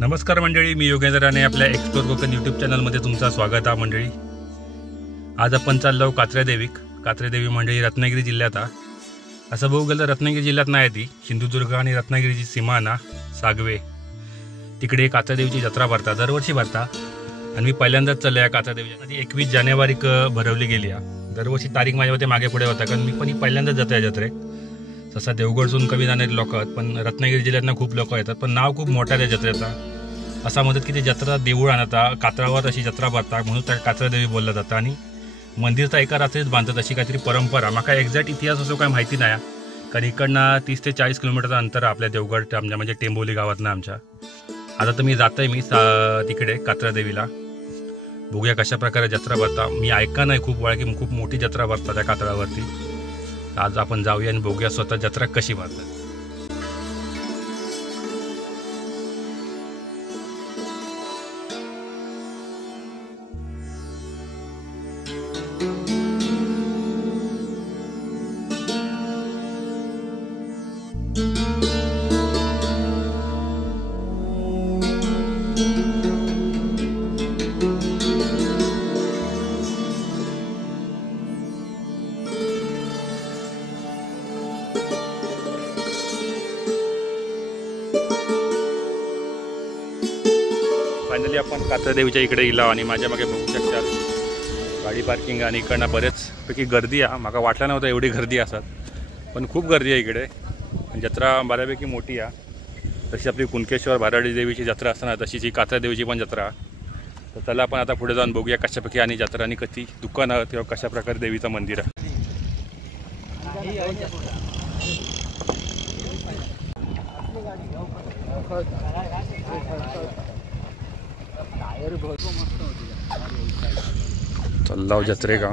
नमस्कार मंडळी, मी योगेंद्र राणे आपल्या एक्सप्लोर कोकण यूट्यूब चॅनलमध्ये तुमचं स्वागत आहे मंडळी। आज आपण चाललो कात्रेदेवी मंडळी रत्नागिरी जिल्ह्यात। असं बघू गेलं रत्नागिरी जिल्ह्यात नाही ती सिंधुदुर्ग आणि रत्नागिरीची सीमा ना सागवे, तिकडे कात्रेदेवीची जत्रा भरता, दरवर्षी भरता। आणि मी पहिल्यांदाच चाललो या कात्रेदेवीच्या। आधी 21 जानेवारीक भरवली गेली आहे। दरवर्षी तारीख माझ्यामध्ये मागे पुढे होता, कारण मी पण पहिल्यांदाच जातो या जत्रेत। तसा देवगडसून कमी जाणारे लोक आहेत, पण रत्नागिरी जिल्ह्यातनं खूप लोक येतात। पण नाव खूप मोठा त्या जत्रेचा, असा म्हणतात की ती जत्रा देऊळ आणता कात्रावर अशी जत्रा भरता, म्हणून त्या कात्रादेवी बोललं जातं। आणि मंदिर तर एका रात्रीत बांधतात अशी काहीतरी परंपरा। मला एक्झॅक्ट इतिहास असो काय माहिती नाही, कारण इकडनं 30 ते 40 किलोमीटरचं अंतर आपल्या देवगड म्हणजे टेंबोली गावातनं आमच्या। आता तर मी जातोय तिकडे कात्रादेवीला, बघूया कशा प्रकारे जत्रा भरता। मी ऐका नाही खूप वेळा की खूप मोठी जत्रा भरतात त्या कात्रावरती। आज आपण जाऊया आणि बघूया स्वतः जत्रा कशी भरतात। फायनली आपण कात्रादेवीच्या इकडे इला आणि माझ्या मागे बघू शकता गाडी पार्किंग आणि इकडनं बरेचपैकी गर्दी आहे। मला वाटलं नव्हतं एवढी गर्दी असतात, पण खूप गर्दी आहे इकडे। जत्रा बऱ्यापैकी मोठी आहे। तशी आपली कुणकेश्वर भाराडी देवीची जत्रा असताना तशीच ही कात्रादेवीची पण जत्रा। तर त्याला आपण आता पुढे जाऊन बघूया कशापैकी आणि जत्रा आणि कशी दुकानं किंवा कशा प्रकारे देवीचं मंदिर आहे। चल्लाव जत्रे का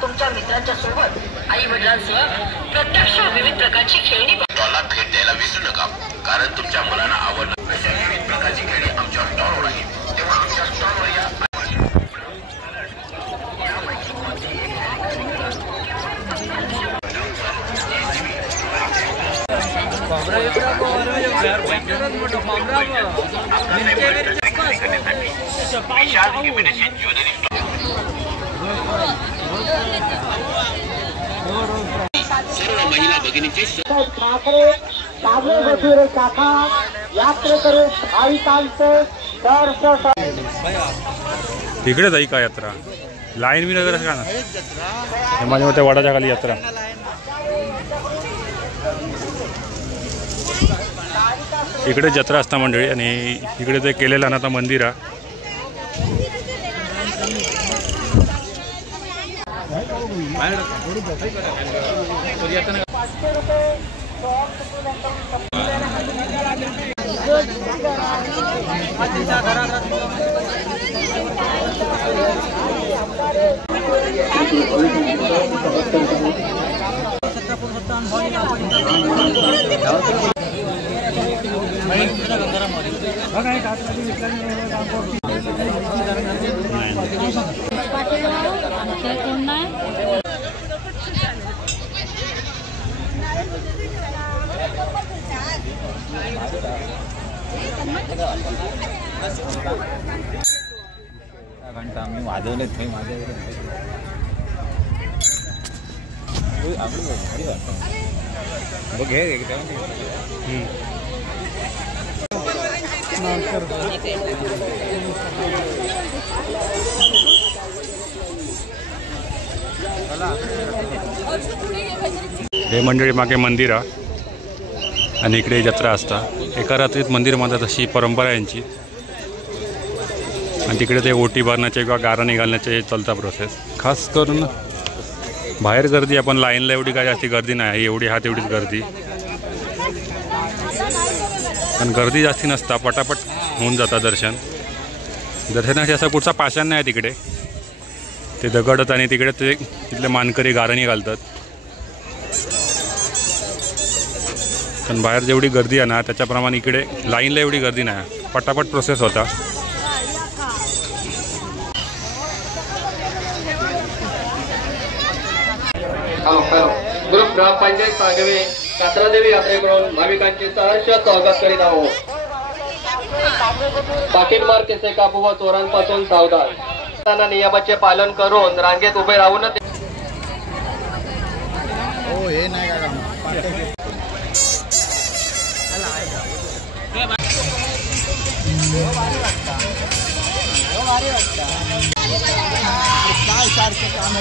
तुमच्या मित्रांच्या सोबत आई वडिलांसह प्रत्यक्ष विविध प्रकारची खेळणी भेट द्यायला विसरू नका, कारण तुमच्या मुलांना आवडणार अशा विविध प्रकारची खेळणी आमच्या स्टॉलवर आहेत। तेव्हा आमच्या स्टॉलवर या। सर्व महिला भगिनीचे ठाकरे साबळे बसुरे शाखा यात्रेकरू भाविकांचे तिकडे जाई का यात्रा लाईन बी नगर का ना माझ्या मते वडाच्या खाली यात्रा। इकडे जत्रा असता मंडळी, आणि इकडे ते केलेलं ना आता मंदिर आहे। घंटा आम्ही वाजवलेत काही माझ्याकडे बघ हे हे मंडळी मागे मंदिर आहे आणि इकडे जत्रा असता। एका रात्रीत मंदिर बांधतात अशी परंपरा यांची। आणि तिकडे ते ओटी भरण्याचे किंवा गारा निघालण्याचे चालता प्रोसेस। खास करून बाहेर गर्दी, आपण लाईनला एवढी काय जास्ती गर्दी नाही, एवढी हा तेवढीच गर्दी। पण गर्दी जास्ती नसता, पटापट होऊन जाता दर्शन। दर्शनाची असा कुठचा पाषाण नाही तिकडे, ते दगडत आणि तिकडे ते तिथले मानकरी गारणी घालतात। पण बाहेर जेवढी गर्दी आहे ना त्याच्याप्रमाणे इकडे लाईनला एवढी गर्दी नाही, पटापट प्रोसेस होता। ग्रुप ग्रामपंचायत सांगवे कात्रादेवी यात्रेकडून भाविकांचे सहर्ष स्वागत करीत आहोत. पाकिटमार केसे कापू व चोरांपासून सावधान. नियमाचे पालन करून रांगेत उभे राहून हे नाही का काय सारखे काम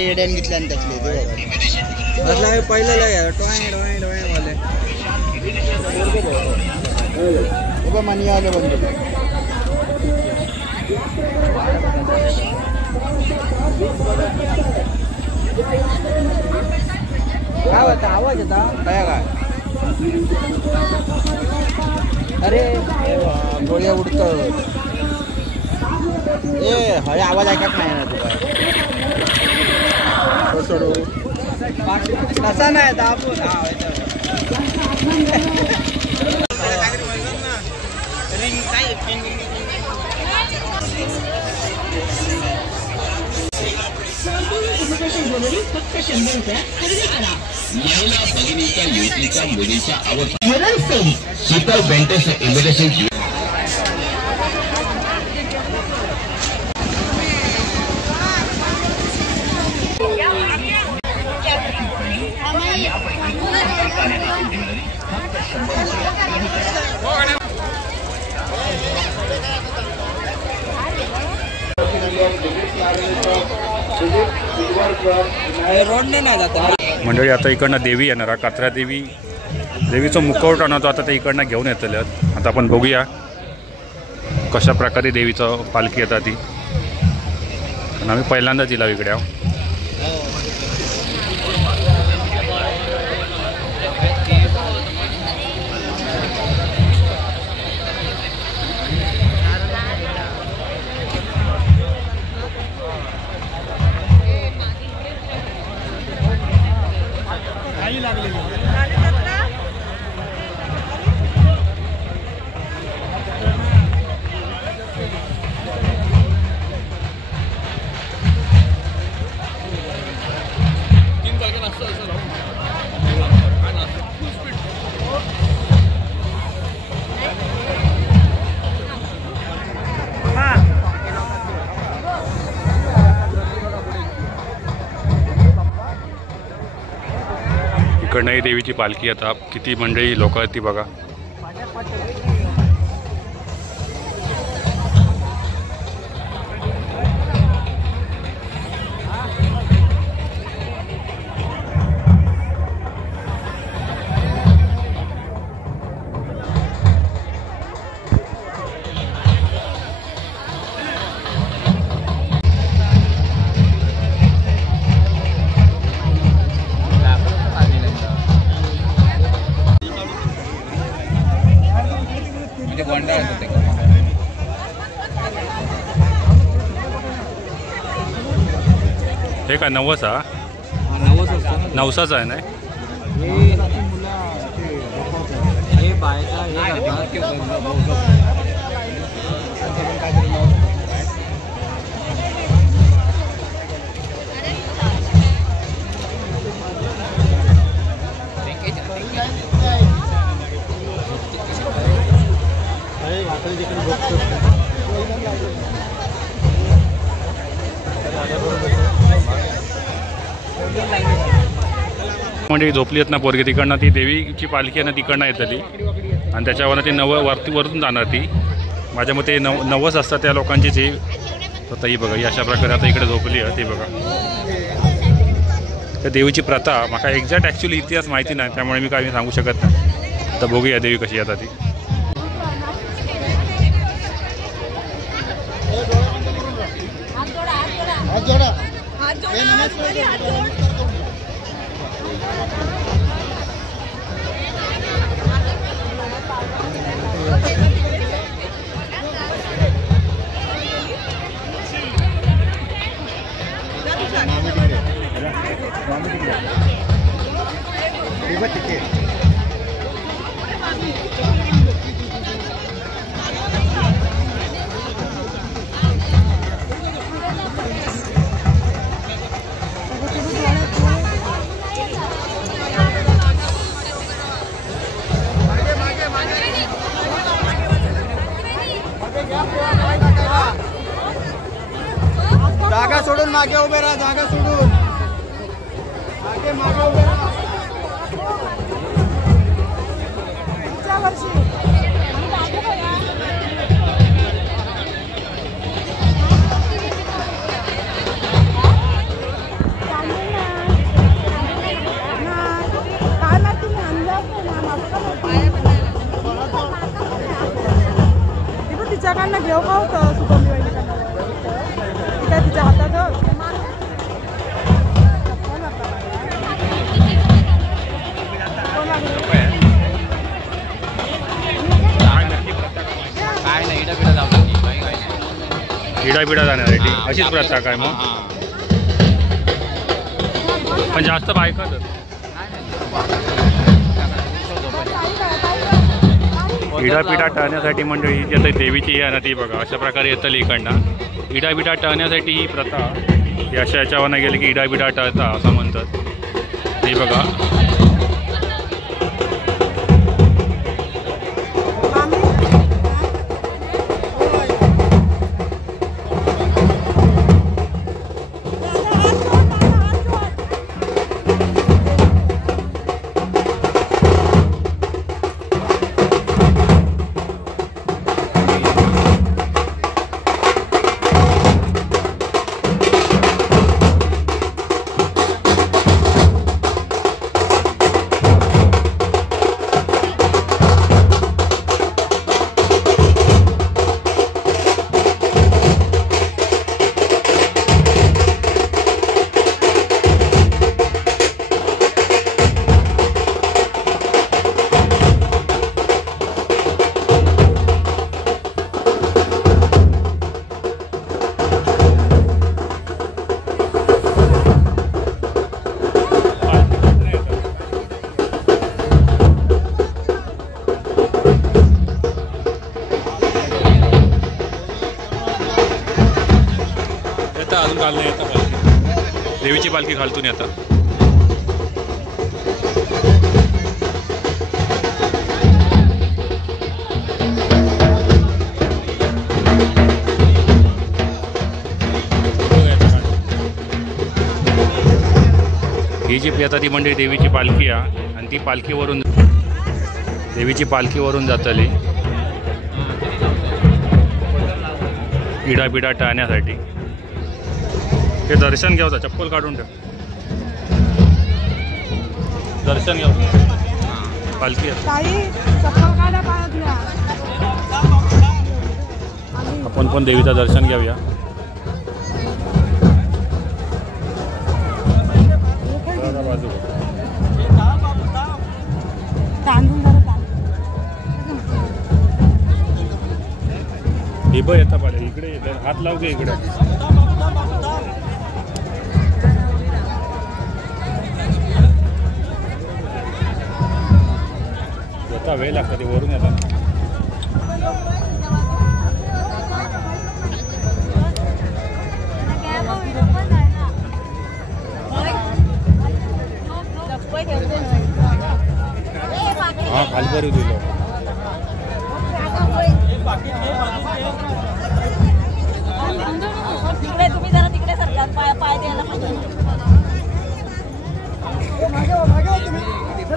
एडेन घेतल्यान त्यातले पहिलं टोय डोय डोय वाले बघा मनी आले बंद काय होता आवाज येता काय काय अरे गोळ्या उडत ए हय आवाज ऐकत नाही ना तुला तसा नाही दाबून महिला भगिनीच्या युवतीच्या मुलीच्या आवड शीतल बेंटेस इन्व्हिटेशन मंडळी. आता इकडनं देवी येणार कात्रा देवी देवीचं मुखवट आणतो आता ते इकडनं घेऊन येतले. आता आपण बघूया कशा प्रकारे देवीचं पालखी येतात ती. आम्ही पहिल्यांदा दिला इकडे आहो. इकडनंही देवीची पालखी आता किती मंडळी लोक आहेत ती बघा. हे काय नवसा नवसाचा आहे नाही म्हणजे झोपली आहेत ना पोरगी तिकडनं ती देवीची पालखी आहे ना तिकडनं येतली आणि त्याच्यावरनं ती वरतून जाणार ती. माझ्या मते नवस असतात त्या लोकांची जी. आता ही बघा ही अशा प्रकारे आता इकडे झोपली आहे ती बघा. त्या देवीची प्रथा मला एक्झॅक्ट ॲक्च्युली इतिहास माहिती नाही त्यामुळे मी काही सांगू शकत नाही. तर बघूया देवी कशी आता ती. सोडून मागे उभे राहा, जागा सोडून मागे उभे राहा. तिच्याकडनं घेऊ का होतं सुगंधी वहिनीकडनं काय तिच्या हातात काय नाही इडा जाऊ इडाबिडा जाण्यासाठी अशीच प्रथा काय मग? पण जास्त बायका इडापिडा टाळण्यासाठी मंडळी ही आता देवीची ही आहे ना ती बघा अशा प्रकारे येतं इकडनं. इडाबिडा टाळण्यासाठी ही प्रथा ही अशा याच्यावरनं गेली की इडाबिडा टाळता असं म्हणतात. ही बघा अजून घालणं येतं पालखी. देवीची पालखी घालतून येतात. ही जी आता ती मंडळी देवीची पालखी आहे आणि ती पालखीवरून देवीची पालखीवरून जातली इडाबिडा टाळण्यासाठी. हे दर्शन घ्यावं, चप्पल काढून ठेव. दर्शन घ्यावं पालखी आपण पण देवीचं दर्शन घेऊया. बाजू हे बघ येता पाहिजे इकडे हात लावू घे इकडे. येता वेळ लागतं ते वरून येतात. हा खालबरी दिलो तिकडे तुम्ही जरा तिकडे सरकार पाय द्यायला पाहिजे.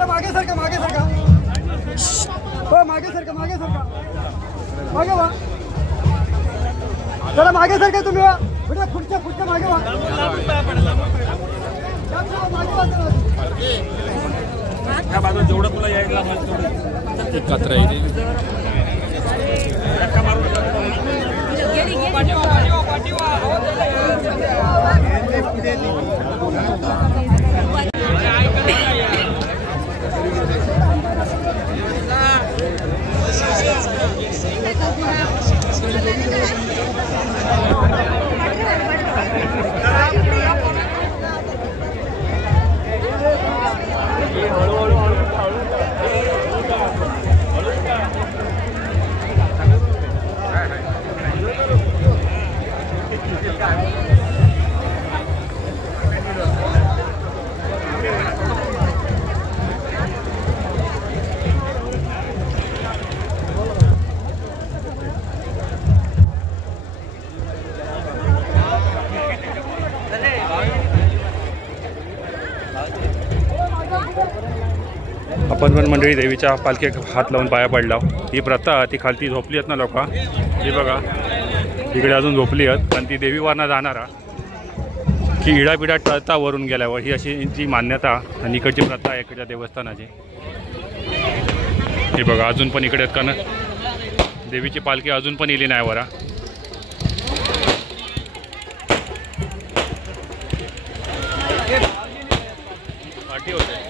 मागे सरका मागे सरका मागे सरका मागे सरका मागे वा जरा मागे सरका तुम्ही वा पुढच्या पुढच्या मागे वा त्या बाजूला जेवढं तुला यायला एक कात्र आहे आपण पण मंडळी देवीच्या पालखीत हात लावून पाया पडला. ही प्रथा ती खालती झोपली आहेत ना लोक, ही बघा इकडे अजून झोपली आहेत. पण ती देवीवरनं जाणारा की इडापिडा टळता वरून गेल्यावर, ही अशी जी मान्यता आणि इकडची प्रथा आहे इकडच्या देवस्थानाची. हे बघा अजून पण इकडे आहेत, कारण देवीची पालखी अजून पण इली नाही वरा. पार्टी होते.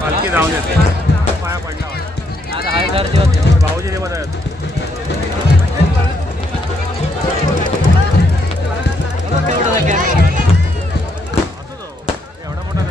पालखी जाऊन येते पाया पडला भाऊजी देवत आहेत. एवढा मोठा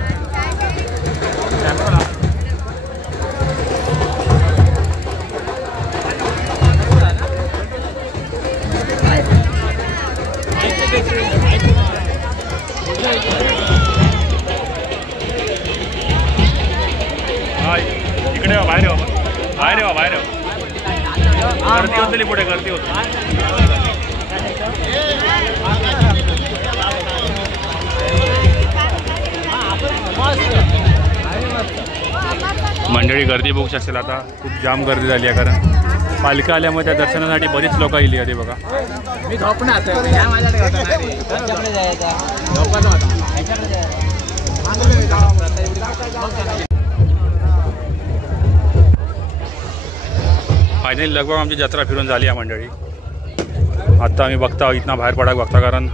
इकडे बाहेर येवा, बाहेर येवा, बाहेर येवा. गर्दी होतली पुढे, गर्दी होती. मंडळी गर्दी बघू शकशील आता खूप जाम गर्दी झाली आहे, कारण पालखी आल्यामुळे त्या दर्शनासाठी बरीच लोक आली आहे. बघा मी झोपणार फायनली लगभग आमची जत्रा फिरून झाली आहे मंडळी. आत्ता आम्ही बघता इथनं बाहेर पडाक बघता, कारण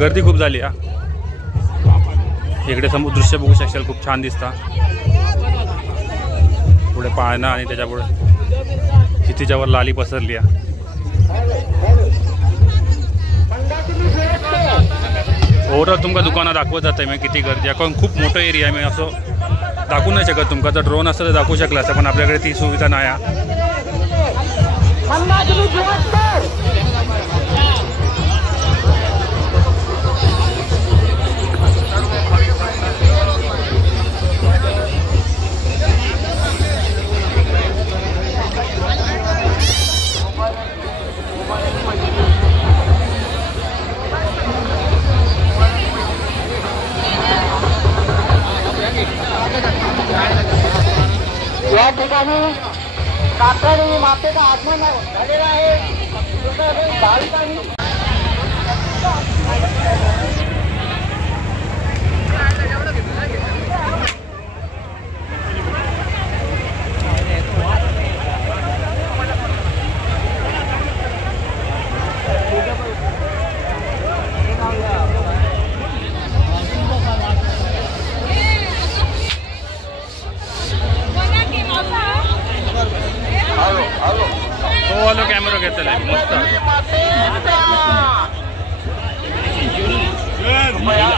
गर्दी खूप झाली आहे. इकडे समोर दृश्य बघू शकशील, खूप छान दिसता. पुढे पाळणा आणि त्याच्यापुढे तिच्यावर लाली पसरली आहे. ओव्हरऑल तुमका दुकानात दाखवत जातं मी किती गर्दी आहे, कारण खूप मोठं एरिया आहे. मी असं दाखवू नाही शकत तुमका. जर ड्रोन असतं तर दाखवू शकलं असतं, पण आपल्याकडे ती सुविधा नाही आहे. या ठिकाणी कात्रदेवी मातेचं आगमन झालेलं आहे. भाविकांनी तो वाला कॅमेरा घेतलेला आहे मस्त.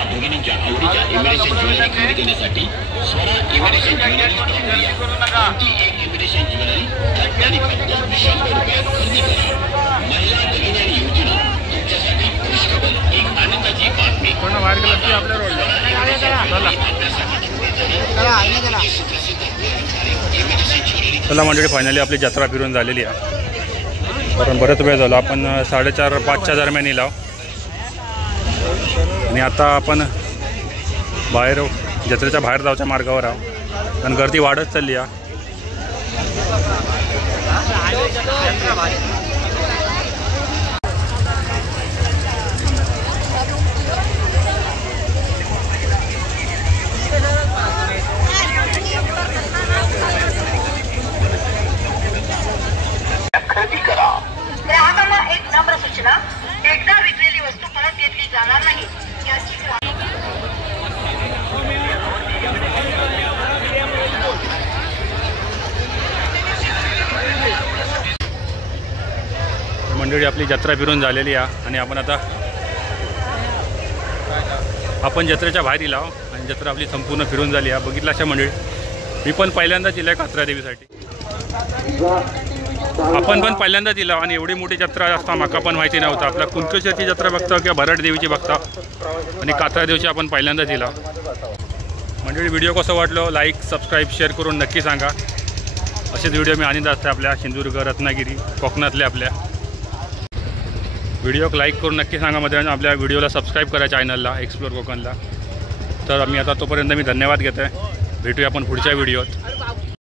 भगिनींच्या आवडीच्या इमिटेशन ज्वेलरी खरेदी करण्यासाठी स्वरा इमिटेशन ज्वेलरी स्टोअर या. कोणती एक इमिटेशन ज्वेलरी आणि फक्त 100 रुपयात खरेदी करा. महिला भगिनी आणि युवतींनो, तुमच्यासाठी खुशखबर, एक आनंदाची बातमी. कोणा बाहेर गेला की आपल्या रोडला चला मंडळी, फायनली आपली जत्रा फिरून झालेली आहे. कारण बरंच वेळ झाला, आपण 4:30-5च्या दरम्यान येलो आणि आता आपण बाहेर जत्रेच्या बाहेर जाऊच्या मार्गावर आहोत, कारण गर्दी वाढत चालली आहे. खरेदी करा. ग्राहकांना एक नम्र सूचना, एकदा विकलेली वस्तू परत घेतली जाणार नाही याची मंडळी आपली जत्रा फिरून झालेली आहे आणि आपण आता आपण जत्रेच्या बाहेर इला आणि जत्रा आपली संपूर्ण फिरून झाली आहे. बघितलं अशा मंडळी, मी पण पहिल्यांदाच दिलं आहे कात्रा देवीसाठी. आपण पण पहिल्यांदाच दिला आणि एवढी मोठी जत्रा असता माका पण माहिती नव्हतं. आपल्या कुणकेश्वरची जत्रा बघता किंवा भरड देवीची बघता आणि कात्रा देवीची आपण पहिल्यांदाच दिला. मंडळी व्हिडिओ कसं वाटलं लाईक सबस्क्राईब शेअर करून नक्की सांगा. असेच व्हिडिओ मी आणत असते आपल्या सिंधुदुर्ग रत्नागिरी कोकणातल्या आपल्या. व्हिडिओ लाईक करून नक्की सांगा. मध्ये आपल्या व्हिडिओला सबस्क्राईब करा चॅनलला एक्सप्लोर कोकणला. तर मी आता तोपर्यंत मी धन्यवाद घेतो आहे. भेटूया आपण पुढच्या व्हिडिओत.